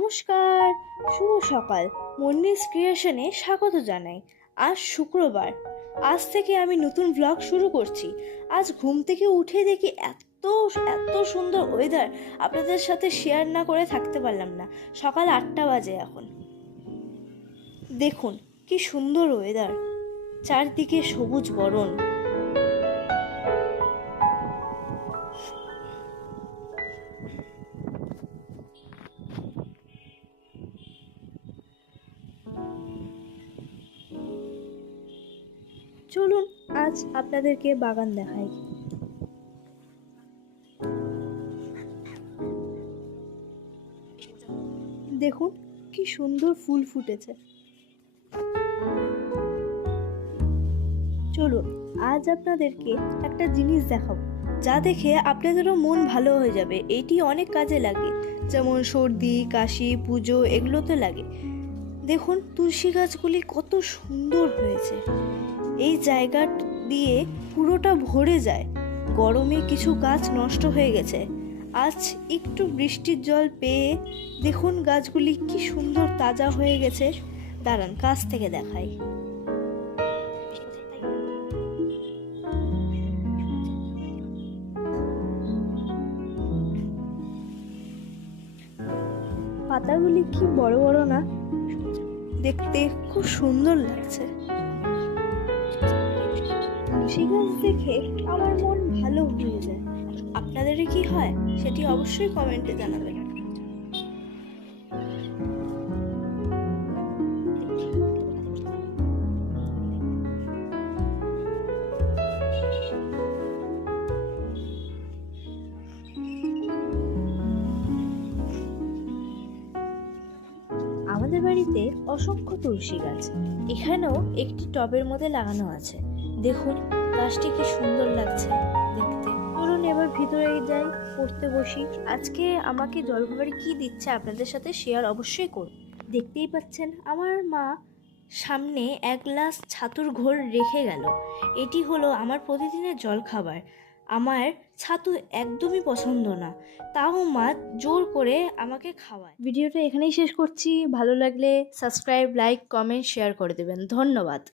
নমস্কার, শুভ সকাল। মন্নিস ক্রিয়েশনে স্বাগত জানাই। আজ শুক্রবার, আজ থেকে আমি নতুন ব্লগ শুরু করছি। আজ ঘুম থেকে উঠে দেখি এত এত সুন্দর ওয়েদার, আপনাদের সাথে শেয়ার না করে থাকতে পারলাম না। সকাল 8টা বাজে এখন। দেখুন কি সুন্দর ওয়েদার, চারদিকে সবুজ বরণ। চলুন আজ আপনাদেরকে বাগান দেখাই। দেখুন কি সুন্দর ফুল ফুটেছে। চলুন আজ আপনাদেরকে একটা জিনিস দেখাবো, যা দেখে আপনাদেরও মন ভালো হয়ে যাবে। এটি অনেক কাজে লাগে, যেমন সর্দি কাশি পুজো এগুলোতে লাগে। দেখুন তুলসী গাছগুলি কত সুন্দর হয়েছে, এই জায়গা দিয়ে পুরোটা ভরে যায়। গরমে কিছু গাছ নষ্ট হয়ে গেছে, আজ একটু বৃষ্টির জল পেয়ে দেখুন গাছগুলি কি সুন্দর তাজা হয়ে গেছে। দাঁড়ান কাছ থেকে দেখাই। পাতাগুলি কি বড় বড় না, দেখতে খুব সুন্দর লাগছে। তুলসী গাছ দেখে আমার মন ভালো হয়ে যায়। আপনাদেরও কি হয় সেটি অবশ্যই কমেন্টে জানাবেন। আমাদের বাড়িতে অসংখ্য তুলসী গাছ, এখানেও একটি টবের মধ্যে লাগানো আছে। দেখুন গাছটি কি সুন্দর লাগছে দেখতে। চলুন এবার ভিতরে যাই, পড়তে বসি। আজকে আমাকে জলখাবারে কি দিচ্ছে আপনাদের সাথে শেয়ার অবশ্যই করব। দেখতেই পাচ্ছেন আমার মা সামনে 1 গ্লাস ছাতুর ঘোল রেখে গেল। এটি হলো আমার প্রতিদিনের জলখাবার। আমার ছাতু একদমই পছন্দ না, তাও মা জোর করে আমাকে খাওয়ায়। ভিডিওটা এখানেই শেষ করছি। ভালো লাগলে সাবস্ক্রাইব, লাইক, কমেন্ট, শেয়ার করে দেবেন। ধন্যবাদ।